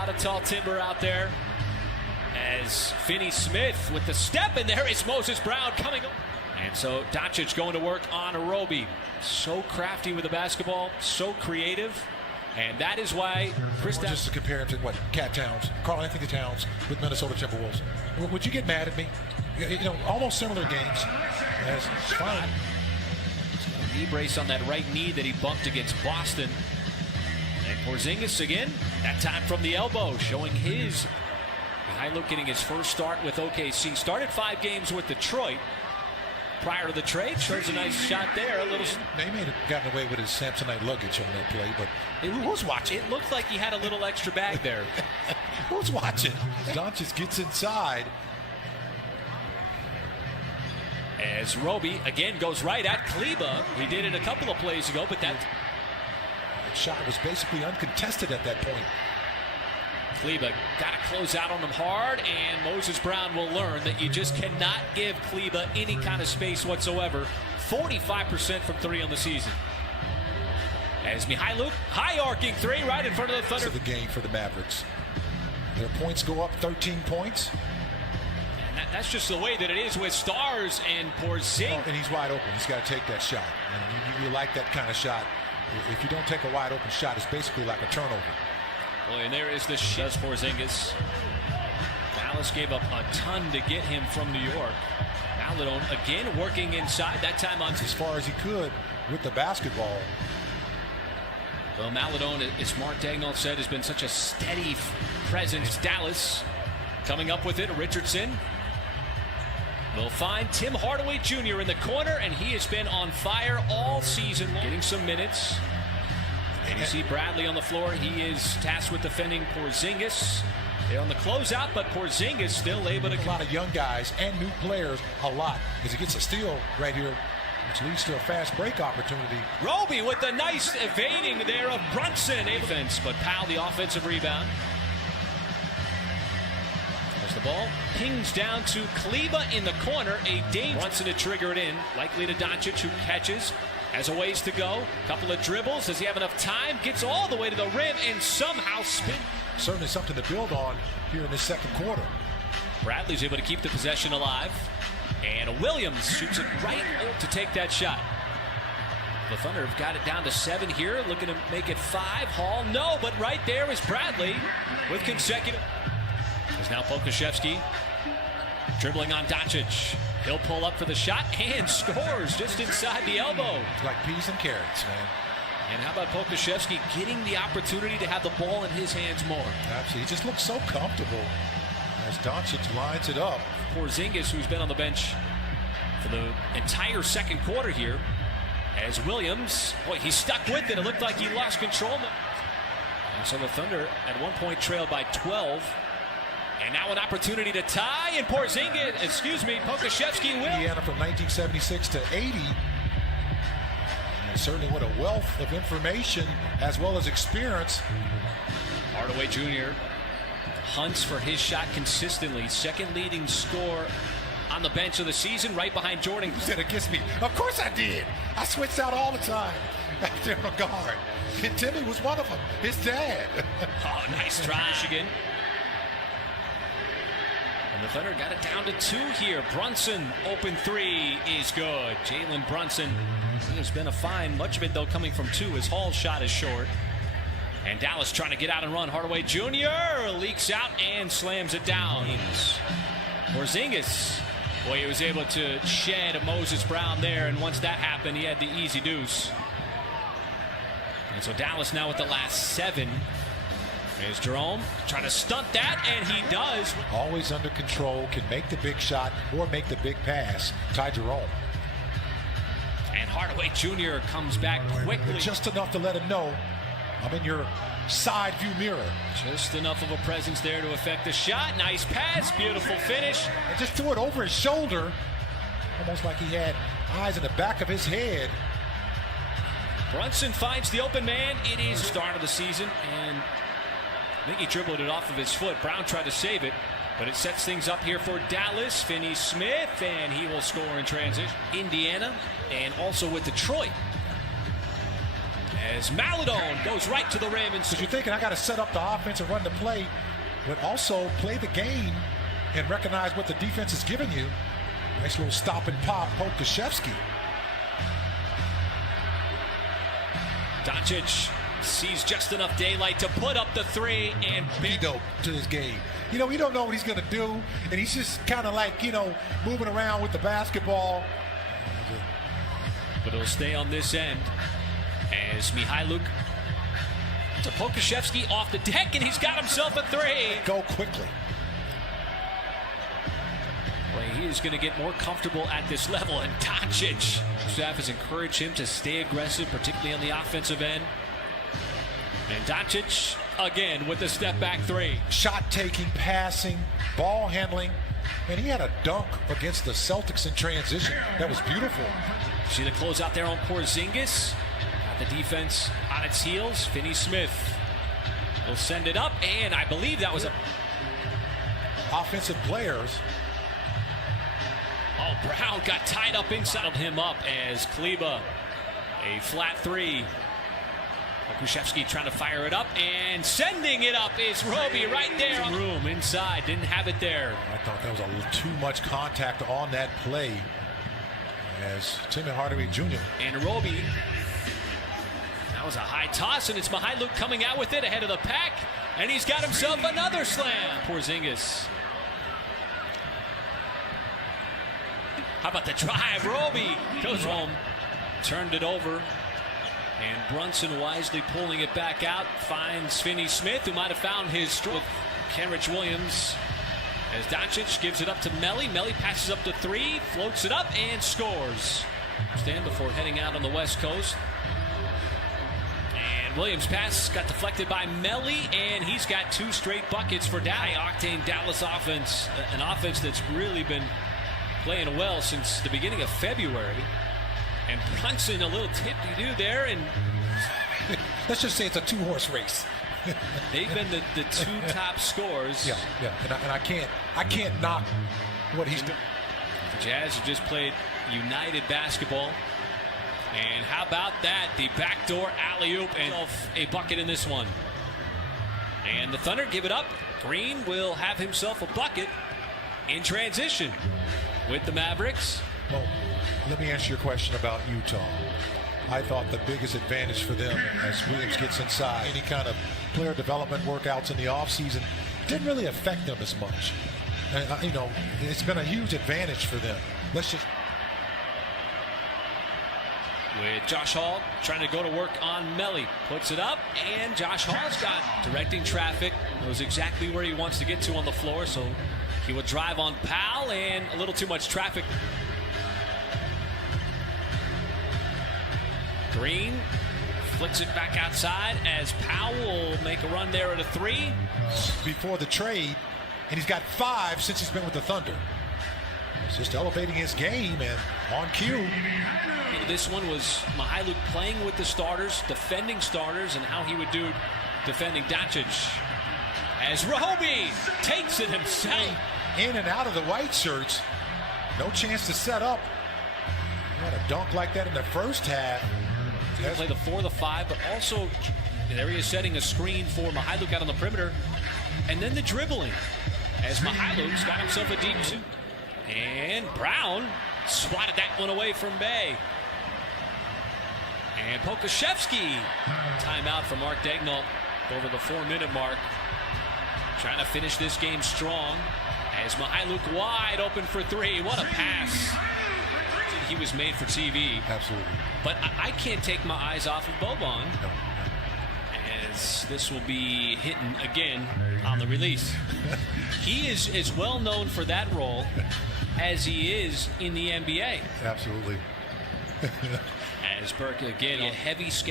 lot of tall timber out there. As Finney Smith with the step, and there is Moses Brown coming up. And so Doncic going to work on Roby. So crafty with the basketball, so creative. And that is why Chris just to compare him to what Cat Towns, Karl Anthony Towns with Minnesota Timberwolves. Would you get mad at me? You know, almost similar games. As fine. He's got a knee brace on that right knee that he bumped against Boston. And Porzingis again, that time from the elbow, showing his Mykhailiuk getting his first start with OKC. Started 5 games with Detroit. Prior to the trade, shows a nice shot there. A little. They may have gotten away with his Samsonite luggage on that play, but who's watching? It looked like he had a little extra bag there. Who's watching? Doncic gets inside. As Roby again goes right at Kleber. He did it a couple of plays ago, but that shot was basically uncontested at that point. Kleber got to close out on him hard, and Moses Brown will learn that you just cannot give Kleber any kind of space whatsoever. 45% from 3 on the season. As Mykhailiuk, high arcing 3 right in front of the Thunder. This is the game for the Mavericks. Their points go up 13 points. And that's just the way that it is with stars and Porzingis. And he's wide open. He's got to take that shot. And you like that kind of shot. If you don't take a wide open shot, it's basically like a turnover. Well, and there is the shot. Porzingis. Dallas gave up a ton to get him from New York. Maledon again working inside, that time on as far as he could with the basketball. Well, Maledon, as Mark Dagnall said, has been such a steady presence. Dallas coming up with it. Richardson will find Tim Hardaway Jr. in the corner, and he has been on fire all season, getting some minutes. And you see Bradley on the floor. He is tasked with defending Porzingis. They're on the closeout, but Porzingis still able to. A lot of young guys and new players, a lot, as he gets a steal right here, which leads to a fast break opportunity. Roby with the nice evading there of Brunson. Defense, but Powell the offensive rebound. As the ball pings down to Kleber in the corner, a danger. Brunson to trigger it in, likely to Doncic, who catches. Has a ways to go. Couple of dribbles. Does he have enough time? Gets all the way to the rim and somehow spin. Certainly something to build on here in this second quarter. Bradley's able to keep the possession alive. And Williams shoots it right to take that shot. The Thunder have got it down to 7 here. Looking to make it 5. Hall, no, but right there is Bradley with consecutive. There's now Pokusevski dribbling on Doncic. He'll pull up for the shot and scores just inside the elbow. Like peas and carrots, man. And how about Pokusevski getting the opportunity to have the ball in his hands more? Absolutely. He just looks so comfortable as Doncic lines it up. Porzingis, who's been on the bench for the entire second quarter here, as Williams, boy, he stuck with it. It looked like he lost control. And so the Thunder at one point trailed by 12. And now an opportunity to tie, and Pokusevski will. Indiana from 1976 to 80. And certainly what a wealth of information as well as experience. Hardaway Jr. hunts for his shot consistently. Second leading scorer on the bench of the season, right behind Jordan. You said against me. Of course I did. I switched out all the time after a guard. And Timmy was one of them. His dad. Oh, nice try, Michigan. And the Thunder got it down to 2 here. Brunson, open 3 is good. Jalen Brunson, he has been a find. Much of it, though, coming from 2. His Hall shot is short. And Dallas trying to get out and run. Hardaway Jr. leaks out and slams it down. Porzingis, boy, he was able to shed Moses Brown there. And once that happened, he had the easy deuce. And so Dallas now with the last 7. There's Jerome trying to stunt that, and he does. Always under control, can make the big shot or make the big pass. Ty Jerome. And Hardaway Jr. comes back quickly. Just enough to let him know, I'm in your side view mirror. Just enough of a presence there to affect the shot. Nice pass, beautiful finish. And just threw it over his shoulder, almost like he had eyes in the back of his head. Brunson finds the open man. It is the start of the season, and I think he dribbled it off of his foot. Brown tried to save it, but it sets things up here for Dallas. Finney Smith, and he will score in transition. Indiana, and also with Detroit. As Maladone goes right to the rim. And Because you're thinking, I got to set up the offense and run the play, but also play the game and recognize what the defense is giving you. Nice little stop and pop, Pokusevski. Doncic sees just enough daylight to put up the three, and big Dope to his game. You know, we don't know what he's going to do, and he's just kind of like, you know, moving around with the basketball. But it'll stay on this end as Mihailuk to Pokusevski off the deck, and he's got himself a three. Go quickly. Well, he is going to get more comfortable at this level, and Doncic, staff has encouraged him to stay aggressive, particularly on the offensive end. And Doncic again with the step back three. Shot taking, passing, ball handling, and he had a dunk against the Celtics in transition. That was beautiful. See the close out there on Porzingis. Got the defense on its heels. Finney-Smith will send it up, and I believe that was a Offensive players. Oh, Brown got tied up inside of him up as Kleba, a flat three. Pokusevski trying to fire it up, and sending it up is Roby right there. Room inside, didn't have it there. I thought that was a little too much contact on that play as Timmy Hardaway Jr. And Roby, that was a high toss, and it's Mihailuk coming out with it ahead of the pack, and he's got himself another slam. Porzingis. How about the drive? Roby goes home, turned it over, and Brunson wisely pulling it back out, finds Finney-Smith, who might have found his stroke. Kenrich Williams, as Doncic gives it up to Melly. Melly passes up to three, floats it up, and scores. Stand before heading out on the West Coast. And Williams' pass got deflected by Melly, and he's got two straight buckets for Dallas. High-octane Dallas offense, an offense that's really been playing well since the beginning of February. And Brunson a little tip-de-doo there, and Let's just say it's a two-horse race. they've been the two top scorers. Yeah. And I can't knock what he's doing. The Jazz have just played united basketball. And how about that? The backdoor alley-oop and a bucket in this one. And the Thunder give it up. Green will have himself a bucket in transition with the Mavericks. Well, let me answer your question about Utah. I thought the biggest advantage for them as Williams gets inside, any kind of player development workouts in the offseason didn't really affect them as much. And, you know, it's been a huge advantage for them. Let's just. With Josh Hall trying to go to work on Melly. Puts it up, and Josh Hall's got directing traffic. Knows exactly where he wants to get to on the floor, so he will drive on Powell, and a little too much traffic. Green flicks it back outside as Powell will make a run there at a three. Before the trade, and he's got 5 since he's been with the Thunder. He's just elevating his game and on cue. This one was Mihailuk playing with the starters, defending starters, and how he would do defending Doncic. As Roby takes it himself. In and out of the white shirts. No chance to set up. He had a dunk like that in the first half. He's going to play the 4, the 5, but also there he is setting a screen for Mihailuk out on the perimeter. And then the dribbling as Mihailuk's got himself a deep two. And Brown swatted that one away from Bay. And Pokusevski, timeout for Mark Daigneault over the 4-minute mark. Trying to finish this game strong as Mihailuk wide open for three. What a pass. He was made for TV. Absolutely. But I can't take my eyes off of Boban. No. As this will be hitting again on the release. He is as well known for that role as he is in the NBA. Absolutely. As Burke again, a heavy schedule.